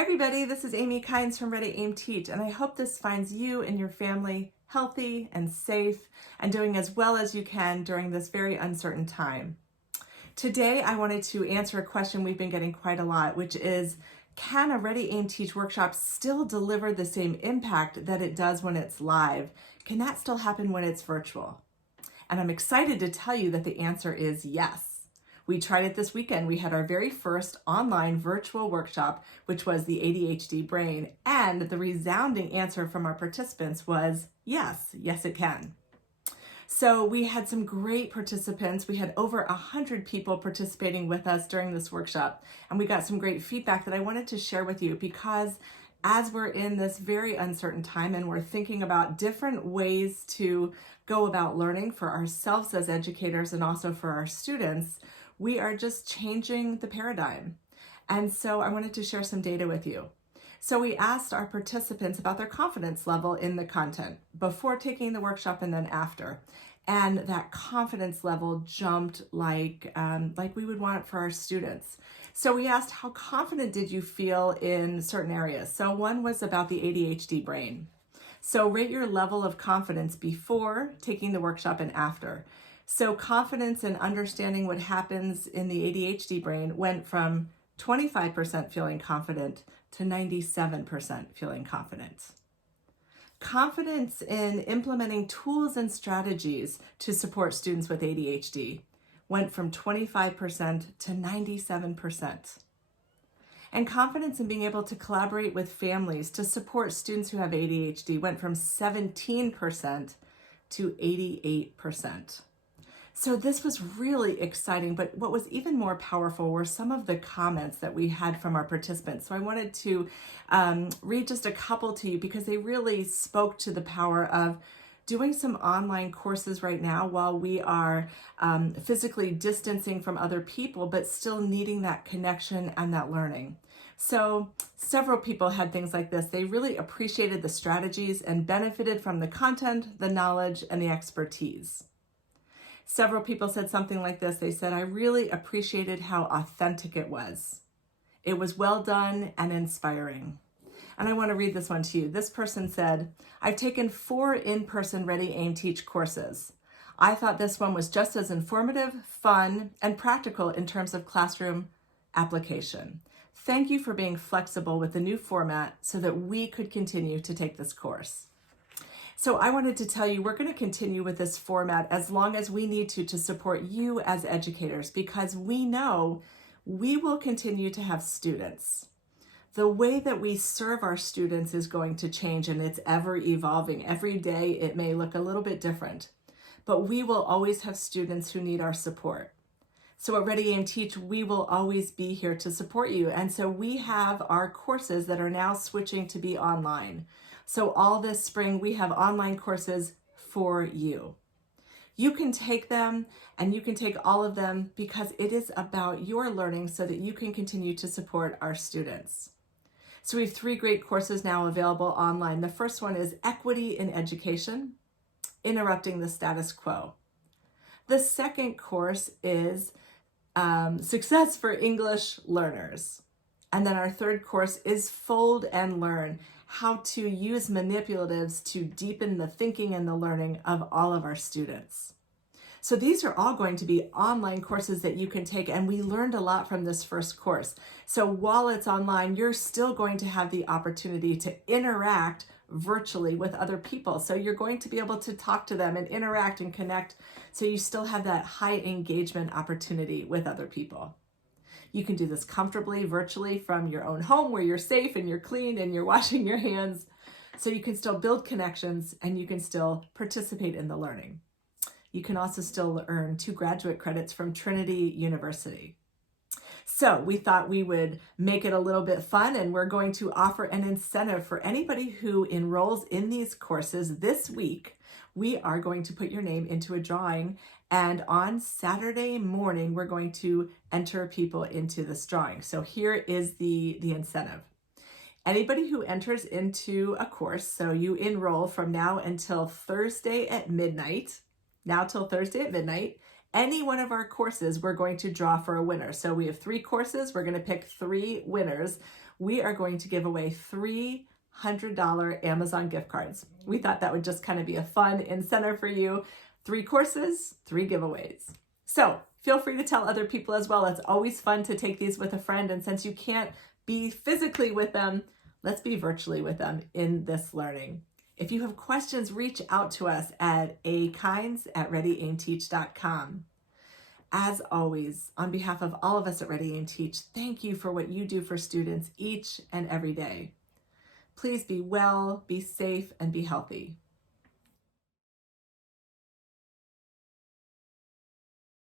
Hi everybody, this is Amy Kynes from Ready Aim Teach, and I hope this finds you and your family healthy and safe and doing as well as you can during this very uncertain time. Today I wanted to answer a question we've been getting quite a lot, which is, can a Ready Aim Teach workshop still deliver the same impact that it does when it's live? Can that still happen when it's virtual? And I'm excited to tell you that the answer is yes. We tried it this weekend. We had our very first online virtual workshop, which was the ADHD brain, and the resounding answer from our participants was yes, yes it can. So we had some great participants. We had over 100 people participating with us during this workshop, and we got some great feedback that I wanted to share with you because as we're in this very uncertain time and we're thinking about different ways to go about learning for ourselves as educators and also for our students, we are just changing the paradigm. And so I wanted to share some data with you. So we asked our participants about their confidence level in the content before taking the workshop and then after. And that confidence level jumped like we would want it for our students. So we asked, how confident did you feel in certain areas? So one was about the ADHD brain. So rate your level of confidence before taking the workshop and after. So confidence in understanding what happens in the ADHD brain went from 25% feeling confident to 97% feeling confident. Confidence in implementing tools and strategies to support students with ADHD went from 25% to 97%. And confidence in being able to collaborate with families to support students who have ADHD went from 17% to 88%. So this was really exciting, but what was even more powerful were some of the comments that we had from our participants. So I wanted to read just a couple to you because they really spoke to the power of doing some online courses right now while we are physically distancing from other people, but still needing that connection and that learning. So several people had things like this. They really appreciated the strategies and benefited from the content, the knowledge, and the expertise. Several people said something like this. They said, I really appreciated how authentic it was. It was well done and inspiring. And I want to read this one to you. This person said, I've taken 4 in-person Ready Aim Teach courses. I thought this one was just as informative, fun, and practical in terms of classroom application. Thank you for being flexible with the new format so that we could continue to take this course. So I wanted to tell you, we're going to continue with this format as long as we need to support you as educators, because we know we will continue to have students. The way that we serve our students is going to change, and it's ever evolving. Every day it may look a little bit different, but we will always have students who need our support. So at Ready Aim Teach, we will always be here to support you. And so we have our courses that are now switching to be online. So all this spring, we have online courses for you. You can take them and you can take all of them because it is about your learning so that you can continue to support our students. So we have 3 great courses now available online. The first one is Equity in Education, Interrupting the Status Quo. The second course is Success for English Learners. And then our third course is Fold and Learn, how to use manipulatives to deepen the thinking and the learning of all of our students. So these are all going to be online courses that you can take, and we learned a lot from this first course. So while it's online, you're still going to have the opportunity to interact virtually with other people. So you're going to be able to talk to them and interact and connect, so you still have that high engagement opportunity with other people. You can do this comfortably, virtually from your own home where you're safe and you're clean and you're washing your hands. So you can still build connections and you can still participate in the learning. You can also still earn 2 graduate credits from Trinity University. So we thought we would make it a little bit fun, and we're going to offer an incentive for anybody who enrolls in these courses this week. We are going to put your name into a drawing, and on Saturday morning, we're going to enter people into this drawing. So here is the incentive. Anybody who enters into a course, so you enroll from now until Thursday at midnight, any one of our courses, we're going to draw for a winner. So we have 3 courses. We're going to pick 3 winners. we are going to give away $300 Amazon gift cards. We thought that would just kind of be a fun incentive for you. 3 courses, 3 giveaways. So feel free to tell other people as well. It's always fun to take these with a friend. And since you can't be physically with them, let's be virtually with them in this learning. If you have questions, reach out to us at akines@readyaimteach.com. As always, on behalf of all of us at Ready Aim Teach, thank you for what you do for students each and every day. Please be well, be safe, and be healthy.